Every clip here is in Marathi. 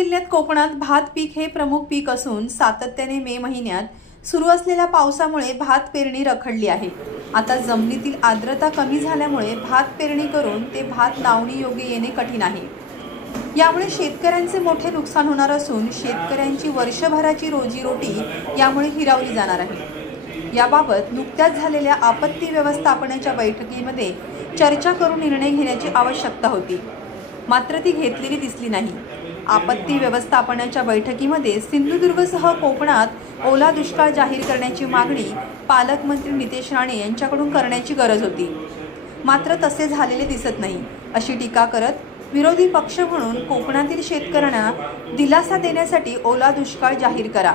जिल्ह्यात कोकणात भात पीक हे प्रमुख पीक असून सातत्याने मे महिन्यात सुरू असलेल्या पावसामुळे भात पेरणी रखडली आहे. आता जमिनीतील आर्द्रता कमी झाल्यामुळे भात पेरणी करून ते भात लावणी योग्य येणे कठीण आहे. यामुळे शेतकऱ्यांचे मोठे नुकसान होणार असून शेतकऱ्यांची वर्षभराची रोजीरोटी यामुळे हिरावली जाणार आहे. याबाबत नुकत्याच झालेल्या आपत्ती व्यवस्थापनाच्या बैठकीमध्ये चर्चा करून निर्णय घेण्याची आवश्यकता होती. मात्र ती घेतलेली दिसली नाही. आपत्ती व्यवस्थापनाच्या बैठकीमध्ये सिंधुदुर्गसह कोकणात ओला दुष्काळ जाहीर करण्याची मागणी पालकमंत्री नितेश राणे यांच्याकडून करण्याची गरज होती. मात्र तसे झालेले दिसत नाही. अशी टीका करत विरोधी पक्ष म्हणून कोकणातील शेतकऱ्यांना दिलासा देण्यासाठी ओला दुष्काळ जाहीर करा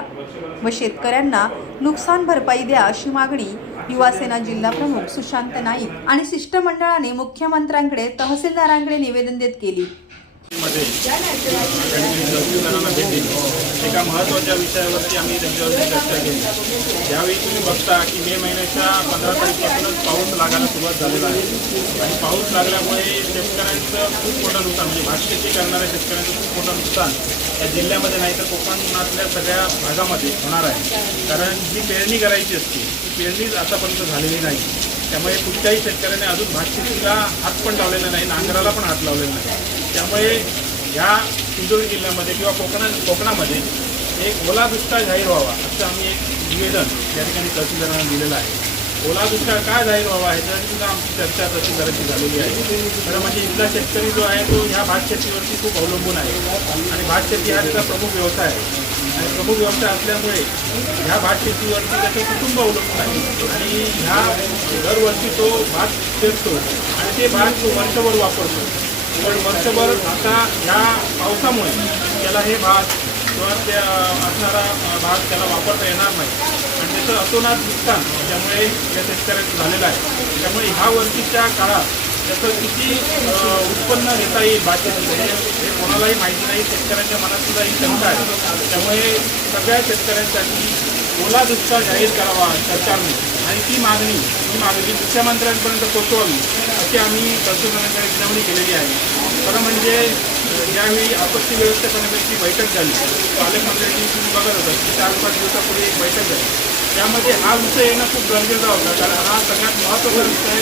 व शेतकऱ्यांना नुकसान भरपाई द्या अशी मागणी युवासेना जिल्हाप्रमुख सुशांत नाईक आणि शिष्टमंडळाने मुख्यमंत्र्यांकडे तहसीलदारांकडे निवेदन देत केली. मध्ये तहसीलदारांना भेट दिली. एका महत्त्वाच्या विषयावरती आम्ही त्यांच्यावरती चर्चा केली. ज्यावेळी तुम्ही बघता की मे महिन्याच्या पंधरा तारीखपासूनच पाऊस लागायला सुरुवात झालेला आहे. आणि पाऊस लागल्यामुळे शेतकऱ्यांचं खूप मोठं नुकसान म्हणजे भात शेती करणाऱ्या शेतकऱ्यांचं खूप मोठं नुकसान या जिल्ह्यामध्ये नाही तर कोकणातल्या सगळ्या भागामध्ये होणार आहे. कारण जी पेरणी करायची असते ती पेरणीच आतापर्यंत झालेली नाही. त्यामुळे कुठल्याही शेतकऱ्याने अजून भात शेतीला हात पण लावलेला नाही नांगराला पण हात लावलेला नाही. त्यामुळे ह्या सिंधुदुर्ग जिल्ह्यामध्ये किंवा कोकणा कोकणामध्ये एक ओला दुष्काळ जाहीर व्हावा असं आम्ही एक निवेदन या ठिकाणी तहसीलदारांना दिलेलं आहे. ओला दुष्काळ का जाहीर व्हावा ह्याच्यासाठी सुद्धा आमची चर्चा तहसीलदारांची झालेली आहे. खरं म्हणजे इथला शेतकरी जो आहे तो ह्या भात शेतीवरती खूप अवलंबून आहे. आणि भात शेती हा त्याचा प्रमुख व्यवसाय आहे. आणि प्रमुख व्यवसाय असल्यामुळे ह्या भात शेतीवरती त्याचं कुटुंब अवलंबून आहे. आणि ह्या दरवर्षी तो भात पेरतो आणि ते भात तो वर्षभर वापरतो. पण वर्षभर आता ह्या पावसामुळे त्याला हे भात किंवा त्या असणारा भात त्याला वापरता येणार नाही. आणि त्याचं अतोनात नुकसान त्यामुळे या शेतकऱ्यांचं झालेलं आहे. त्यामुळे ह्या वर्षीच्या काळात त्याचं किती उत्पन्न घेता येईल भात म्हणजे हे कोणालाही माहिती नाही शेतकऱ्यांच्या मनात सुद्धा ही शंका आहे. त्यामुळे सगळ्या शेतकऱ्यांसाठी ओला दुष्काळ जाहीर करावा सरकारने. आणि ती मागणी ही मागणी मुख्यमंत्र्यांपर्यंत पोचवावी अशी आम्ही तहसीलदारांकडे विनवणी केलेली आहे. खरं म्हणजे यावेळी आपत्ती व्यवस्थापनाची बैठक झाली पालकमंत्र्यांनी तुम्ही बघत होता की चार पाच दिवसापूर्वी एक बैठक झाली. त्यामध्ये हा विषय येणं खूप गरजेचा होता कारण हा सगळ्यात महत्त्वाचा विषय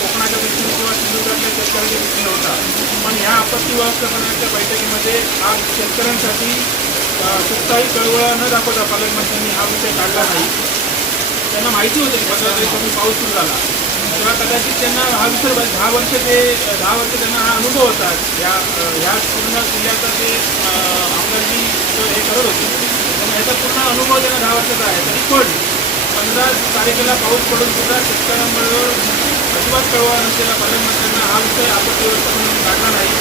कोकणाच्या दृष्टीने किंवा सिंधुदुर्गातल्या शेतकऱ्यांच्या दृष्टीने होता. पण ह्या आपत्ती व्यवस्थापनाच्या बैठकीमध्ये आज शेतकऱ्यांसाठी कुठलाही कळवळा न दाखवता पालकमंत्र्यांनी हा विषय काढला नाही. त्यांना माहिती होतं की पंधरा तारीखपासून पाऊस सुरू झाला. तेव्हा कदाचित त्यांना हा विसर दहा वर्ष ते दहा वर्ष त्यांना हा अनुभव होता. या ह्या पूर्ण जिल्ह्याचा ते आमदारजी हे करत होते त्यामुळे याचा पूर्ण अनुभव त्यांना दहा वर्षाचा आहे. तरी पण पंधरा तारखेला पाऊस पडून सुद्धा शेतकऱ्यांबरोबर अजिबात कळवा नसलेला पालकमंत्र्यांना हा विषय आपत्ती व्यवस्थापनामध्ये काढला नाही.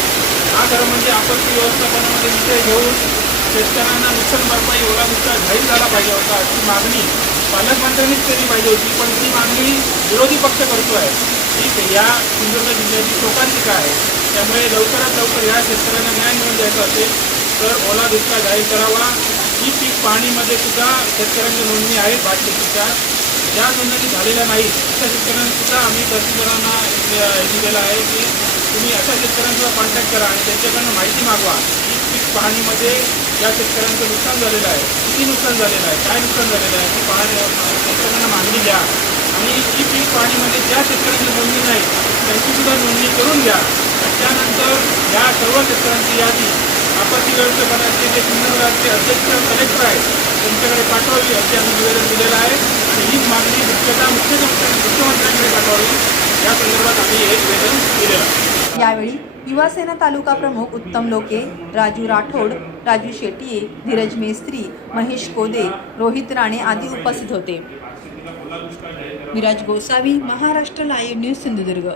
हा खरं म्हणजे आपत्ती व्यवस्थापनामध्ये विषय घेऊन शेतकऱ्यांना नुकसान भरपाई ओला दुष्काळ जाहीर झाला पाहिजे होता अशी मागणी पालकमंत्र्यांनीच केली पाहिजे होती. पण ती मागणी विरोधी पक्ष करतो आहे ठीक आहे या सिंधुदुर्ग जिल्ह्याची शोकांतिका आहे. त्यामुळे लवकरात लवकर या शेतकऱ्यांना न्याय मिळून द्यायचा असेल तर ओला दुष्काळ जाहीर करावा. ही पीक पाहणीमध्ये सुद्धा शेतकऱ्यांच्या नोंदणी आहेत. भात शेतीच्या ज्या नोंदणी झालेल्या नाही अशा शेतकऱ्यांसुद्धा आम्ही तहसीलदारांना दिलेलं आहे की तुम्ही अशा शेतकऱ्यांचा कॉन्टॅक्ट करा आणि त्यांच्याकडनं माहिती मागवा. की पीक पाहणीमध्ये ज्या शेतकऱ्यांचं नुकसान झालेलं आहे. किती नुकसान झालेलं आहे? काय नुकसान झालेलं आहे? ती पाहणी शेतकऱ्यांना मागणी द्या. आणि ही पीक पाहणीमध्ये ज्या शेतकऱ्यांची नोंदणी नाही त्यांचीसुद्धा नोंदणी करून घ्या. त्यानंतर या सर्व शेतकऱ्यांची यादी आपत्ती व्यवस्थापनाचे जे सिंधुदुर्गाचे अध्यक्ष कलेक्टर आहेत त्यांच्याकडे पाठवावी असे आम्ही निवेदन दिलेलं आहे. आणि हीच मागणी मुख्यतः मुख्यमंत्री मुख्यमंत्र्यांकडे पाठवावी. या संदर्भात आम्ही हे निवेदन दिलेलं आहे. यावेळी युवासेना तालुका प्रमुख उत्तम लोके राजू राठोड राजू शेटिये धीरज मेस्त्री महेश कोदे रोहित राणे आदी उपस्थित होते. Viraj Gosavi Maharashtra live news Sindhudurg.